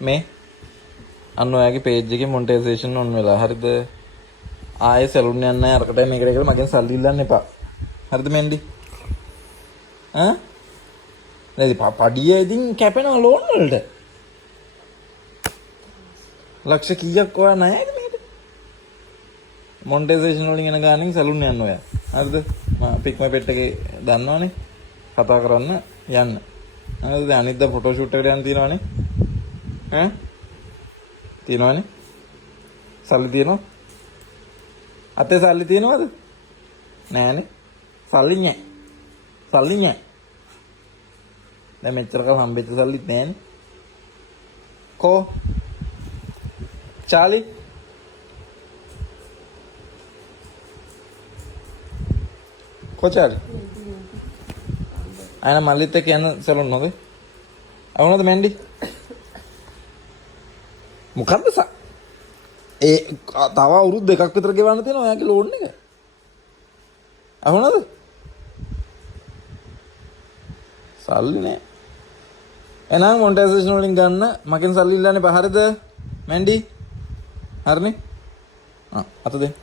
මේ අන්න ඔයාගේ පේජ් එකේ මොනිටයිසේෂන් ඔන් වෙලා. හරිද? ආයේ සැලුන් යන්න නැහැ අරකට මේකට කියලා මගෙන් සල්ලි ඉල්ලන්න එපා. හරිද මෙන්ඩි? ඈ? නේද පඩිය ඉතින් කැපෙනවා ලෝන් වලට. ලක්ෂ කීයක් ඔයා නැහැද මේකට? මොනිටයිසේෂන් වලින් එන ගානෙන් සැලුන් යන්න ඔයා. හරිද? මම පික්ම පෙට් එකේ දන්නවනේ. කතා කරන්න යන්න. හරිද? අනිද්දා ෆොටෝ ෂූට් එකට යන්න තියෙනවනේ. ඈ? තියෙනවනේ. සල්ලි තියෙනවද? අතේ සල්ලි තියෙනවද? නෑනේ. සල්ලි නෑ. සල්ලි නෑ. දැන් මෙච්චර කල් හම්බෙච්ච සල්ලිත් නෑනේ. කෝ? චාලි? කෝ චාලි? අයන මල්ලිත් එක්ක යන සැලුන් නෝද? අවුනද මැන්ඩි? මොකද්ද ඒ තව අවුරුදු 2ක් විතර ගෙවන්න තියෙනවා ඔයාගේ ලෝන් එක. අහුණද? සල්ලි නෑ. එහෙනම් මොනිටයිසේෂන් වලින් ගන්න මගෙන් සල්ලි ඉල්ලන්න එපා. හරිද? මැන්ඩි? හරිනේ? අත දෙන්න.